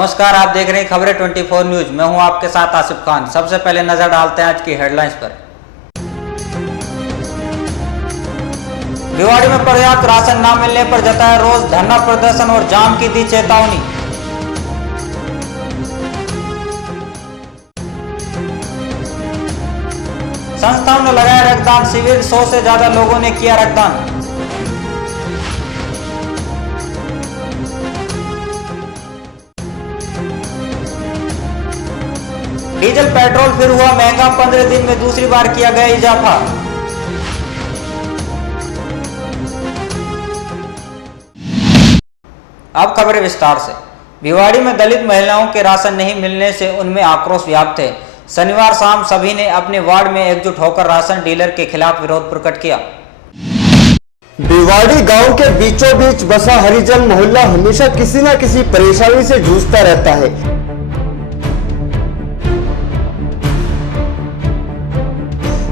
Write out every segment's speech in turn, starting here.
नमस्कार, आप देख रहे हैं खबरें 24 न्यूज। मैं हूं आपके साथ आसिफ खान। सबसे पहले नजर डालते हैं आज की हेडलाइंस पर। भिवाड़ी में पर्याप्त राशन न मिलने पर जताया रोज धरना प्रदर्शन और जाम की दी चेतावनी। संस्थाओं ने लगाया रक्तदान शिविर, 100 से ज्यादा लोगों ने किया रक्तदान। डीजल पेट्रोल फिर हुआ महंगा, 15 दिन में दूसरी बार किया गया इजाफा। अब खबरें विस्तार से। भिवाड़ी में दलित महिलाओं के राशन नहीं मिलने से उनमें आक्रोश व्याप्त है। शनिवार शाम सभी ने अपने वार्ड में एकजुट होकर राशन डीलर के खिलाफ विरोध प्रकट किया। भिवाड़ी गांव के बीचों बीच बसा हरिजन मोहल्ला हमेशा किसी न किसी परेशानी से जूझता रहता है।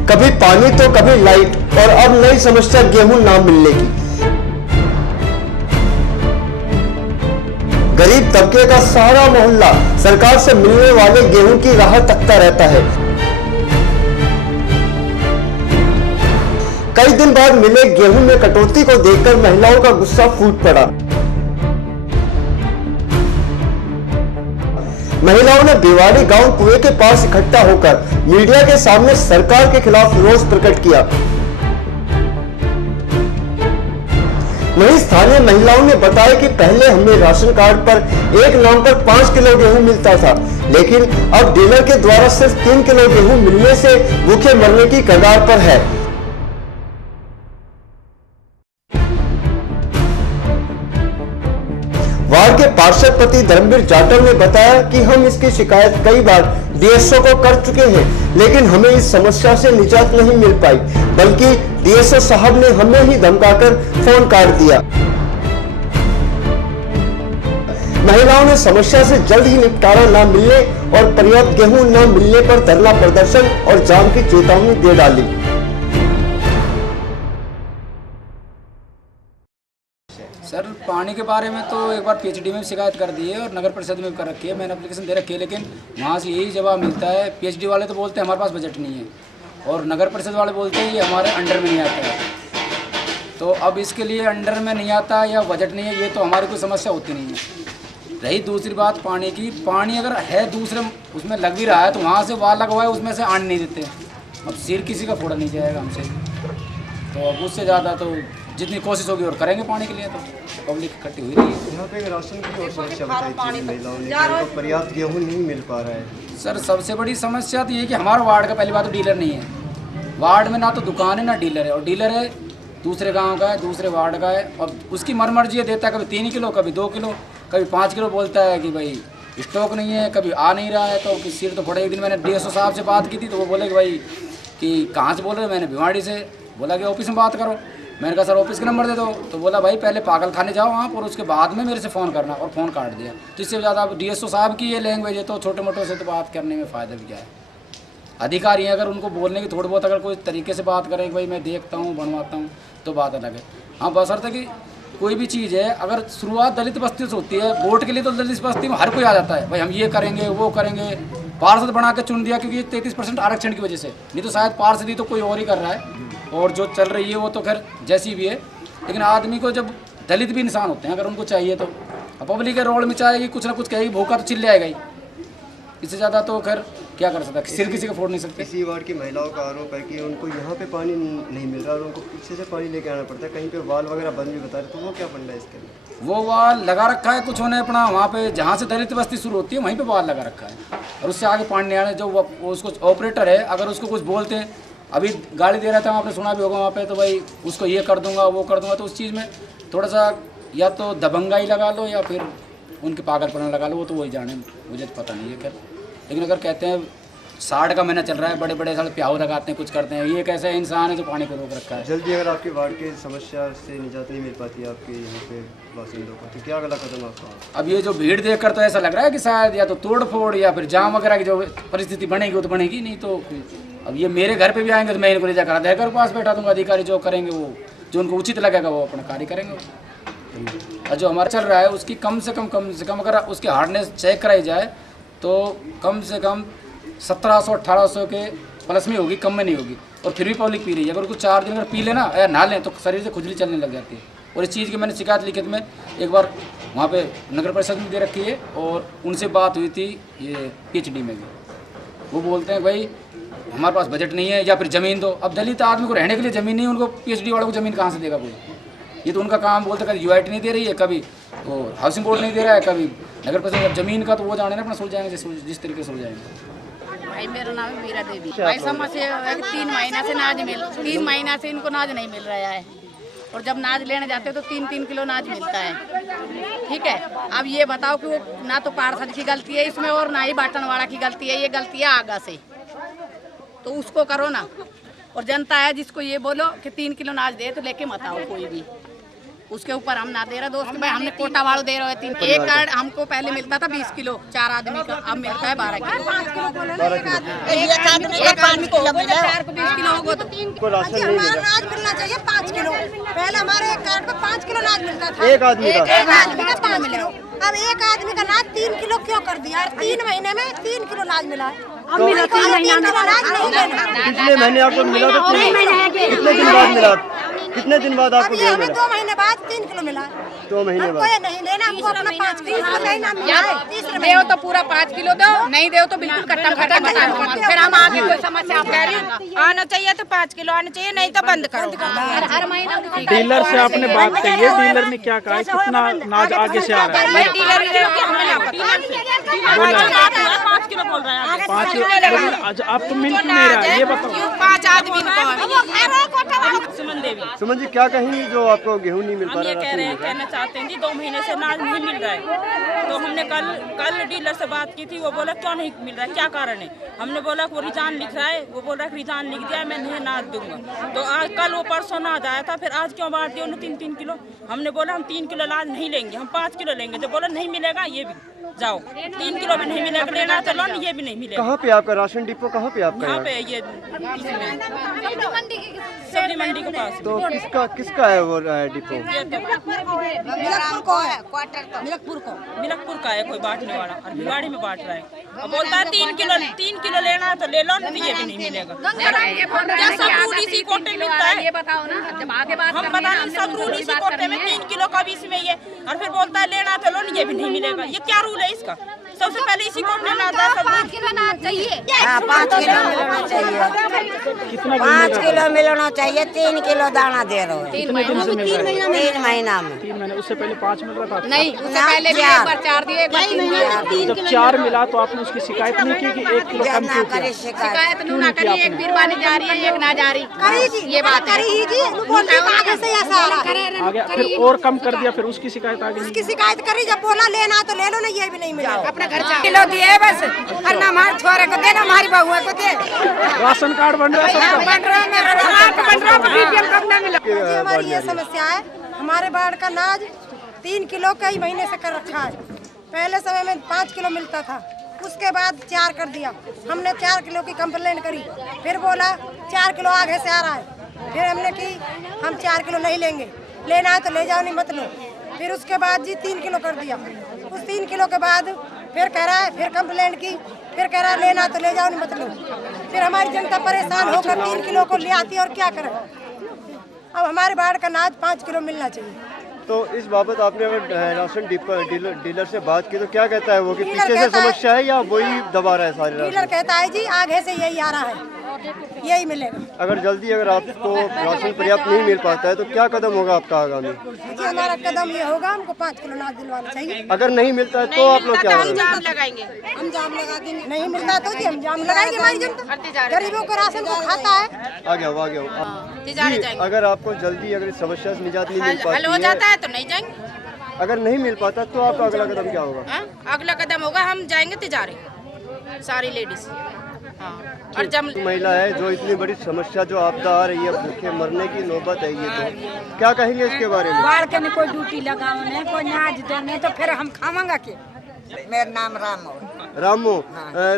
कभी पानी तो कभी लाइट, और अब नई समस्या गेहूं ना मिलने की। गरीब तबके का सारा मोहल्ला सरकार से मिलने वाले गेहूं की राह तकता रहता है। कई दिन बाद मिले गेहूं में कटौती को देखकर महिलाओं का गुस्सा फूट पड़ा। महिलाओं ने भिवाड़ी गांव कुएं के पास इकट्ठा होकर मीडिया के सामने सरकार के खिलाफ रोष प्रकट किया। वहीं स्थानीय महिलाओं ने बताया कि पहले हमें राशन कार्ड पर एक नाम पर 5 किलो गेहूं मिलता था, लेकिन अब डीलर के द्वारा सिर्फ 3 किलो गेहूं मिलने से भूखे मरने की कगार पर है। वार्ड के पार्षद पति धर्मवीर जाटव ने बताया कि हम इसकी शिकायत कई बार डीएसओ को कर चुके हैं, लेकिन हमें इस समस्या से निजात नहीं मिल पाई, बल्कि डीएसओ साहब ने हमें ही धमकाकर फोन काट दिया। महिलाओं ने समस्या से जल्द ही निपटारा न मिलने और पर्याप्त गेहूं न मिलने पर धरना प्रदर्शन और जाम की चेतावनी दे डाली। सर, पानी के बारे में तो एक बार पीएचडी में शिकायत कर दी है और नगर परिषद में कर रखी है, मैंने एप्लीकेशन दे रखी है, लेकिन वहाँ से यही जवाब मिलता है। पीएचडी वाले तो बोलते हैं हमारे पास बजट नहीं है, और नगर परिषद वाले बोलते हैं ये हमारे अंडर में नहीं आता है। तो अब इसके लिए अंडर में नहीं आता या बजट नहीं है, ये तो हमारी कोई समस्या होती नहीं है। रही दूसरी बात पानी की, पानी अगर है दूसरे उसमें लग भी रहा है तो वहाँ से वाह लगा है, उसमें से आने नहीं देते। अब सिर किसी का फोड़ा नहीं जाएगा हमसे, तो अब उससे ज़्यादा तो जितनी कोशिश होगी और करेंगे पानी के लिए। तो पब्लिक इकट्ठी हुई रही है। यहाँ पे राशन की और समस्या बताई थी महिलाओं ने कि पर्याप्त गेहूं नहीं मिल पा रहा है। सर, सबसे बड़ी समस्या तो ये है कि हमारा वार्ड का पहली बात तो डीलर नहीं है। वार्ड में ना तो दुकान है ना डीलर है, और डीलर है दूसरे गांव का है, दूसरे वार्ड का है, और उसकी मर्जी देता है। कभी 3 किलो, कभी 2 किलो, कभी 5 किलो बोलता है कि भाई स्टॉक नहीं है, कभी आ नहीं रहा है। तो सिर तो पड़े। एक दिन मैंने डीएसओ साहब से बात की थी, तो वो बोले कि भाई कि कहाँ से बोल रहे हैं। मैंने भिवाड़ी से। बोला कि ऑफिस में बात करो। मैंने कहा सर ऑफिस का नंबर दे दो। तो बोला भाई पहले पागल खाने जाओ आप, और उसके बाद में मेरे से फ़ोन करना, और फ़ोन काट दिया। तो इससे ज़्यादा अब डीएसओ साहब की ये लैंग्वेज है, तो छोटे मोटों से तो बात करने में फ़ायदा भी क्या है। अधिकारी हैं, अगर उनको बोलने की थोड़ी बहुत अगर कोई तरीके से बात करें कि भाई मैं देखता हूँ बनवाता हूँ, तो बात अलग है। हाँ, बशर्ते कि कोई भी चीज़ है, अगर शुरुआत दलित बस्ती से होती है, वोट के लिए तो दलित बस्ती में हर कोई आ जाता है, भाई हम ये करेंगे वो करेंगे। पार्षद बना के चुन दिया क्योंकि ये 33% आरक्षण की वजह से, नहीं तो शायद पार्षदी तो कोई और ही कर रहा है। और जो चल रही है वो तो खैर जैसी भी है, लेकिन आदमी को जब दलित भी इंसान होते हैं, अगर उनको चाहिए तो पब्लिक के रोड में चाहेगी, कुछ ना कुछ कहेगी, भूखा तो चिल्ले आएगा ही। इससे ज़्यादा तो खैर क्या कर सकता है, सिर किसी को फोड़ नहीं सकते। इसी वार्ड की महिलाओं का आरोप है कि उनको यहाँ पे पानी नहीं मिल रहा और उनको पीछे से पानी लेके आना पड़ता है। कहीं पे वाल वगैरह बंद भी बता रहे, तो वो क्या फंडा है इसके लिए? वो वाल लगा रखा है कुछ होने अपना, वहाँ पे जहाँ से दलित बस्ती शुरू होती है वहीं पे वाल लगा रखा है, और उससे आगे पानी नहीं आने। जो उसको ऑपरेटर है, अगर उसको कुछ बोलते हैं, अभी गाड़ी दे रहा था, आपने सुना भी होगा वहाँ पे, तो भाई उसको ये कर दूंगा वो कर दूंगा। तो उस चीज़ में थोड़ा सा या तो दबंगाई लगा लो या फिर उनके पागलपना लगा लो, वो तो वही जाने, मुझे तो पता नहीं है खैर। लेकिन अगर कहते हैं 60 का महीना चल रहा है, बड़े बड़े सारे प्याऊ लगाते हैं, कुछ करते हैं, ये कैसा इंसान है जो पानी को रोक रखा है। जल्दी अगर आपके वार्ड की समस्या से निजात नहीं मिल पाती है आपके यहाँ पे बासिंदों को, तो क्या अगला कदम आपका? अब ये जो भीड़ देखकर तो ऐसा लग रहा है कि शायद या तो तोड़ फोड़ या फिर जाम वगैरह की जो परिस्थिति बनेगी वो तो बनेगी नहीं। तो अब ये मेरे घर पे भी आएंगे तो मैं इनको ले जाकर अधिकारी के पास बैठा दूंगा। अधिकारी जो करेंगे वो, जो उनको उचित लगेगा वो अपना कार्य करेंगे। और जो हमारा चल रहा है उसकी कम से कम अगर उसकी हार्डनेस चेक कराई जाए तो कम से कम 1700-1800 के प्लस में होगी, कम में नहीं होगी। और फिर भी पब्लिक पी रही है। अगर उसको 4 दिन अगर पी लेना या नहा लें तो शरीर से खुजली चलने लग जाती है। और इस चीज़ की मैंने शिकायत लिखित में एक बार वहाँ पे नगर परिषद में दे रखी है और उनसे बात हुई थी ये PhD में भी। वो बोलते हैं भाई हमारे पास बजट नहीं है या फिर ज़मीन दो। अब दलित आदमी को रहने के लिए ज़मीन नहीं है, उनको PhD वालों को ज़मीन कहाँ से देगा कोई? ये तो उनका काम। बोलते कभी UIT नहीं दे रही है, कभी वो हाउसिंग बोर्ड नहीं दे रहा है, कभी नगर परिषद। ज़मीन का तो वो जाने ना अपना सुल जाएंगे जिस तरीके से सुल जाएंगे। भाई मेरा नाम है मीरा देवी। भाई समस्या 3 महीना से 3 महीना से इनको नाज नहीं मिल रहा है। और जब नाज लेने जाते हो तो 3-3 किलो नाज मिलता है। ठीक है, अब ये बताओ कि वो ना तो पार्षद की गलती है इसमें और ना ही बाटन वाला की गलती है। ये गलती है आगा से, तो उसको करो ना। और जनता है जिसको ये बोलो कि 3 किलो नाज दे तो लेके मत आओ कोई भी। उसके ऊपर हम ना दे रहे दोस्त भाई, हमने कोटा वालों दे रहे थे। एक कार्ड हमको पहले मिलता था 20 किलो 4 आदमी का, अब मिलता है 12 किलो। एक आदमी को 4 को 20 किलो होगा तो हमारा नाज मिलना चाहिए 5 किलो। पहले हमारे एक कार्ड में 5 किलो नाज मिलता था, एक आदमी का 5 किलो। अब एक आदमी का नाज 3 किलो क्यों कर दिया? 3 महीने में 3 किलो नाज मिला है। अब मिला 3 महीना में नाज नहीं लेना। पिछले महीने आपको मिला था, कितने दिन बाद मिला? कितने दिन बाद आपको अभी 2 महीने बाद 3 किलो मिला है। 2 महीने बाद नहीं लेना हमको अपना 5 किलो महीना मिला है। दे तो पूरा 5 किलो दो, नहीं दे तो बिल्कुल कट्टा खत्म बता। फिर हम आगे कोई समस्या आप कह रही हो आना चाहिए तो 5 किलो आना चाहिए, नहीं तो बंद करो। हर महीना डीलर से आपने बात कही है, डीलर ने क्या कहा है, कितना नाज आगे से आ रहा है? डीलर बोला 5 किलो बोल रहा है। 5 किलो आज आपको मिल क्यों नहीं रहा है ये बताओ। 5 आदमी सुमन देवी। सुमन जी क्या कहेंगी जो आपको गेहूं नहीं मिल पा हम ये रहा? कहना चाहते हैं जी 2 महीने से नाज नहीं मिल रहा है। तो हमने कल डीलर से बात की थी, वो बोला क्यों नहीं मिल रहा है, क्या कारण है। हमने बोला वो रिजाइन लिख रहा है, वो बोल रहा है रिजाइन लिख दिया मैं नहीं नाज दूंगा। तो आज कल वो परसों नाज आया था, फिर आज क्यों बांट दिया उन्होंने 3-3 किलो। हमने बोला हम 3 किलो नाज नहीं लेंगे, हम 5 किलो लेंगे। तो बोला नहीं मिलेगा, ये भी जाओ 3 किलो भी नहीं मिलेगा, लेना तो लो, ये भी नहीं मिलेगा। कहाँ पे आपका राशन डिपो, कहाँ पे आपका? यहाँ पे ये सब्जी मंडी के पास। तो किसका है वो डिपो? मिलकपुर का है कोई बांटने वाला, और भिवाड़ी में बांट रहा है। और बोलता है 3 किलो लेना है तो ले लो, नहीं ये भी नहीं मिलेगा। सब इसी कोटे मिलता है, ये बताओ ना जब आगे बात हम बता नहीं सब रूल इसी कोटे में 3 किलो का भी इसमें ये, और फिर बोलता है लेना तो लो, ये भी नहीं मिलेगा। ये क्या रूल है इसका? सबसे पहले इसी कोटे में आता है सब। 5 किलो नाज चाहिए। 5 किलो मिलना चाहिए, कितना 5 किलो मिलना चाहिए। 3 किलो दाना दे रहे हो, 3 महीना में 3 महीना में। 3 महीने, उससे पहले 5 मिल रहा था? नहीं, उससे पहले भी एक बार 4 दिए, एक बार 3 दिए। जब 4 मिला तो आपने उसकी शिकायत नहीं की कि 1 किलो कम क्यों किया? शिकायत ना करिए, एक बीरबानी जा रही है, एक ना जा रही। ये बात है आगे फिर और कम कर दिया, फिर उसकी शिकायत आ गई। उसकी शिकायत करी, जब बोला लेना तो ले लो, नहीं ये भी नहीं मिला। अपना घर जा किलो दिए बस, और ना हमारे छोरे को दे ना हमारी बहुआ को दे। राशन कार्ड बन रहा है सबका? बन रहा है मेरा, बन रहा है, बीपीएल कब ना मिला। जी हमारी ये समस्या है। हमारे बाढ़ का नाज 3 किलो कई महीने से कर रखा है। पहले समय में 5 किलो मिलता था, उसके बाद 4 कर दिया। हमने 4 किलो की कंप्लेंट करी, फिर बोला 4 किलो आगे से आ रहा है। फिर हमने की हम 4 किलो नहीं लेंगे, लेना है तो ले जाओ, नहीं मत लो। फिर उसके बाद जी 3 किलो कर दिया। उस 3 किलो के बाद फिर कह रहा है, फिर कंप्लेंट की, फिर कह रहा है लेना तो ले जाओ, नहीं मत लो। फिर हमारी जनता परेशान होकर 3 किलो को ले आती है, और क्या करें। अब हमारे बाढ़ का नाज 5 किलो मिलना चाहिए। तो इस बाबत आपने अगर राशन डीलर से बात की तो क्या कहता है वो कि पीछे से समस्या है या वही दबा रहा है सारे राशन? डीलर कहता है जी आगे से यही आ रहा है, यही मिलेगा। अगर जल्दी अगर आपको राशन पर्याप्त नहीं मिल पाता है तो क्या कदम होगा आपका आगामी? जी हमारा कदम ये होगा, हमको 5 किलो नाज दिलवाना चाहिए। अगर नहीं मिलता है तो आप लोग क्या करेंगे? लगाएंगे, हम जाम लगा देंगे। नहीं मिलता तो जी हम जाम लगाएंगे। हमारी जनता गरीबों को राशन को खाता है। आ गया जी, अगर आपको जल्दी अगर इस समस्या से निजात नहीं मिल हल पाती हो है, जाता है तो नहीं जाएंगे। अगर नहीं मिल पाता तो आपका अगला कदम क्या होगा? अगला कदम होगा हम जाएंगे तिजारे, सारी लेडीज। और जब महिला है जो इतनी बड़ी समस्या जो आपदा आ रही है, भूखे मरने की नौबत है ये, तो क्या कहेंगे इसके बारे में? बाढ़ के कोई ड्यूटी लगाओ नहीं, कोई नाज देने तो फिर हम खावांगा के। मेरा नाम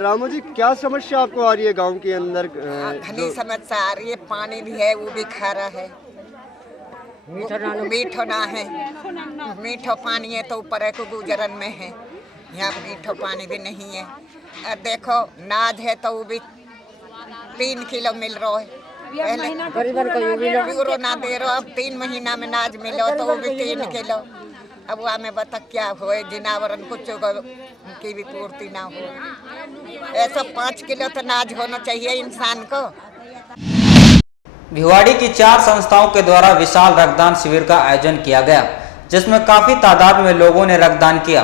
रामू जी, क्या समस्या आपको आ रही है गांव के अंदर? घनी समस्या आ रही है, पानी भी है वो भी खारा है। मीठो ना है, मीठो पानी है तो ऊपर है को गुजरन में है, यहाँ मीठो पानी भी नहीं है। और देखो नाज है तो वो भी 3 किलो मिल रहा है, पहले यूरो ना दे रहा, अब 3 महीना में नाज मिलो तो वो भी 3 किलो। अब वहाँ में बता क्या होए, जिनावरन कुछ की भी पूर्ति ना हो। ऐसा 5 किलो तो नाज होना चाहिए इंसान को। भिवाड़ी की 4 संस्थाओं के द्वारा विशाल रक्तदान शिविर का आयोजन किया गया, जिसमें काफी तादाद में लोगों ने रक्तदान किया।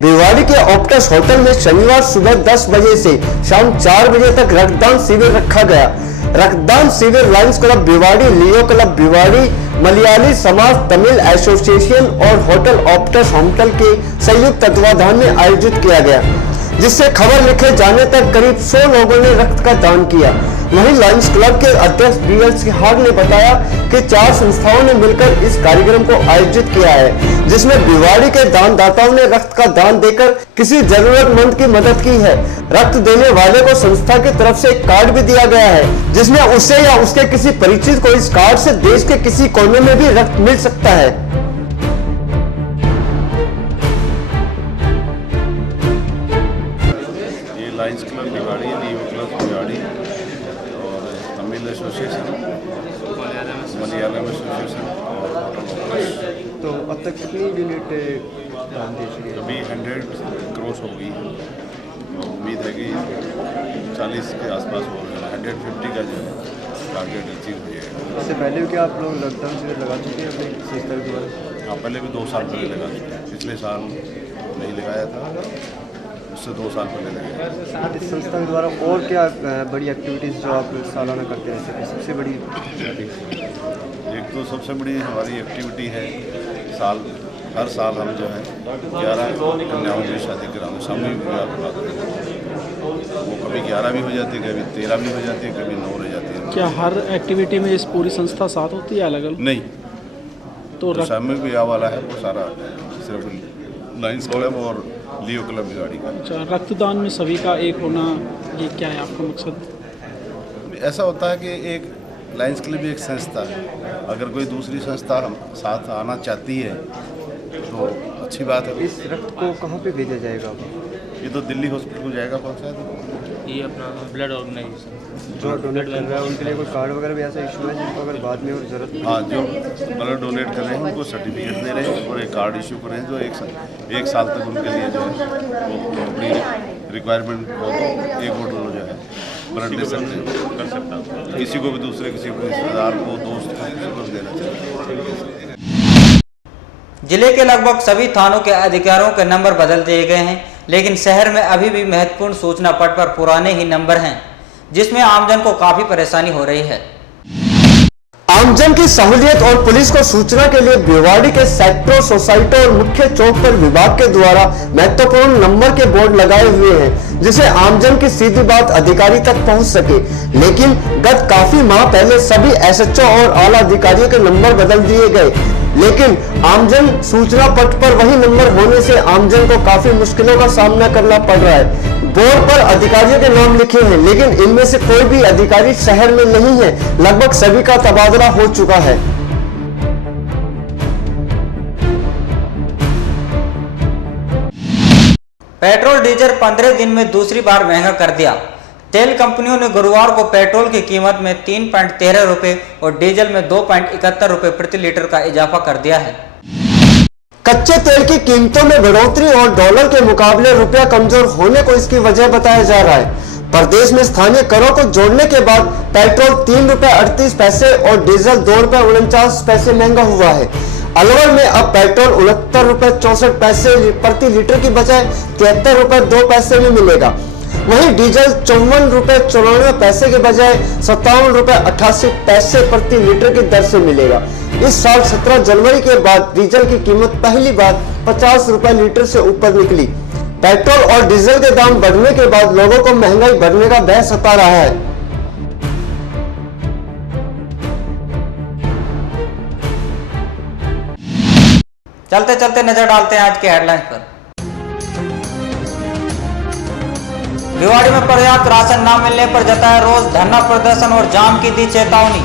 भिवाड़ी के ऑप्टस होटल में शनिवार सुबह 10 बजे से शाम 4 बजे तक रक्तदान शिविर रखा गया। रक्तदान शिविर लायंस क्लब भिवाड़ी, लियो क्लब भिवाड़ी, मलयाली समाज तमिल एसोसिएशन और होटल ऑप्टस होटल के संयुक्त तत्वाधान में आयोजित किया गया, जिससे खबर लिखे जाने तक करीब 100 लोगों ने रक्त का दान किया। वहीं लायंस क्लब के अध्यक्ष BL सिहाग ने बताया कि 4 संस्थाओं ने मिलकर इस कार्यक्रम को आयोजित किया है, जिसमें भिवाड़ी के दानदाताओं ने रक्त का दान देकर किसी जरूरतमंद की मदद की है। रक्त देने वाले को संस्था की तरफ से एक कार्ड भी दिया गया है, जिसमें उसे या उसके किसी परिचित को इस कार्ड से देश के किसी कोने में भी रक्त मिल सकता है। ये लायंस क्लब भिवाड़ी, लियो क्लब भिवाड़ी और तमिल एसोसिएशन, मलयालम एसोसिएशन तो अब तक कितनी यूनिट दान दे चुके हैं? अभी 100 क्रॉस हो गई, उम्मीद है कि 40 के आसपास हो गया। 150 का जो है टारगेट अचीव हो जाएगा। इससे पहले भी क्या आप लोग लॉकडाउन शिविर लगा चुके हैं अपने संस्था के द्वारा? हाँ, पहले भी 2 साल पहले लगा चुके हैं। पिछले साल नहीं लगाया था, उससे 2 साल पहले लगाया। इस संस्था के द्वारा और क्या बड़ी एक्टिविटीज़ जो आप सालाना करते रहते हैं? सबसे बड़ी एक तो सबसे बड़ी हमारी एक्टिविटी है, हर साल हम जो है 11 कन्याओं की शादी कराते, सामूहिक विवाह करवाते हैं। वो कभी 11 भी हो जाती है, कभी 13 भी हो जाती है, कभी 9 रह जाती है। क्या हर एक्टिविटी में इस पूरी संस्था साथ होती है अलग अलग? नहीं, तो सामूहिक विवाह वाला है वो सारा सिर्फ लायंस क्लब और लियो क्लब भिवाड़ी का। अच्छा, रक्तदान में सभी का एक होना, ये क्या है आपका मकसद? ऐसा होता है कि एक लायंस क्लब एक संस्था है, अगर कोई दूसरी संस्था साथ आना चाहती है तो अच्छी बात है। इस रक्त को कहाँ पे भेजा जाएगा? ये तो दिल्ली हॉस्पिटल को जाएगा। कौन सा है? ये अपना ब्लड ऑर्गेनाइजेशन जो डोनेट कर रहा है उनके लिए कोई कार्ड वगैरह भी ऐसा इशू है जिनको अगर बाद में और जरूरत? हाँ, जो ब्लड डोनेट कर रहे हैं उनको सर्टिफिकेट दे रहे हैं और एक कार्ड इशू कर रहे हैं, जो एक साल तक उनके लिए जो है वो अपनी रिक्वायरमेंट हो तो एक बोतल जो है ब्लड दे सकते हैं, कर सकता है। किसी को भी दूसरे किसी को रिश्तेदार को दोस्त को किसी को देना चाहिए। जिले के लगभग सभी थानों के अधिकारियों के नंबर बदल दिए गए हैं, लेकिन शहर में अभी भी महत्वपूर्ण सूचना पट पर पुराने ही नंबर हैं, जिसमें आमजन को काफी परेशानी हो रही है। आमजन की सहूलियत और पुलिस को सूचना के लिए भिवाड़ी के सेक्टरों, सोसाइटी और मुख्य चौक पर विभाग के द्वारा महत्वपूर्ण नंबर के बोर्ड लगाए हुए हैं, जिसे आमजन की सीधी बात अधिकारी तक पहुंच सके। लेकिन गत काफी माह पहले सभी SHO और आला अधिकारियों के नंबर बदल दिए गए, लेकिन आमजन सूचना पट पर वही नंबर होने से आमजन को काफी मुश्किलों का सामना करना पड़ रहा है। बोर्ड पर अधिकारियों के नाम लिखे हैं, लेकिन इनमें से कोई भी अधिकारी शहर में नहीं है। लगभग सभी का तबादला हो चुका है। पेट्रोल डीजल 15 दिन में दूसरी बार महंगा कर दिया। तेल कंपनियों ने गुरुवार को पेट्रोल की कीमत में 3.13 रुपए और डीजल में 2.71 रुपए प्रति लीटर का इजाफा कर दिया है। कच्चे तेल की कीमतों में बढ़ोतरी और डॉलर के मुकाबले रुपया कमजोर होने को इसकी वजह बताया जा रहा है। प्रदेश में स्थानीय करों को जोड़ने के बाद पेट्रोल 3 रुपए 38 पैसे और डीजल 2 रुपए 49 पैसे महंगा हुआ है। अलवर में अब पेट्रोल 69 रुपए 64 पैसे प्रति लीटर की बजाय 73 रुपए 2 पैसे में मिलेगा। वहीं डीजल 54 रुपए 94 पैसे के बजाय 57 रुपए 88 पैसे प्रति लीटर की दर से मिलेगा। इस साल 17 जनवरी के बाद डीजल की कीमत पहली बार 50 रुपए लीटर से ऊपर निकली। पेट्रोल और डीजल के दाम बढ़ने के बाद लोगों को महंगाई बढ़ने का भय सता रहा है। चलते चलते नजर डालते हैं आज के हेडलाइंस पर। भिवाड़ी में पर्याप्त राशन न मिलने पर जताया रोज धरना प्रदर्शन और जाम की दी चेतावनी।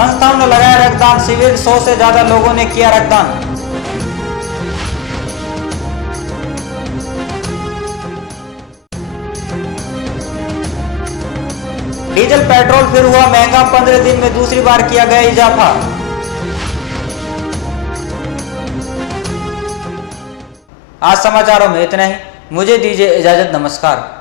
संस्थाओं ने लगाया रक्तदान शिविर, 100 से ज्यादा लोगों ने किया रक्तदान। डीजल पेट्रोल फिर हुआ महंगा, 15 दिन में दूसरी बार किया गया इजाफा। आज समाचारों में इतना ही, मुझे दीजिए इजाजत, नमस्कार।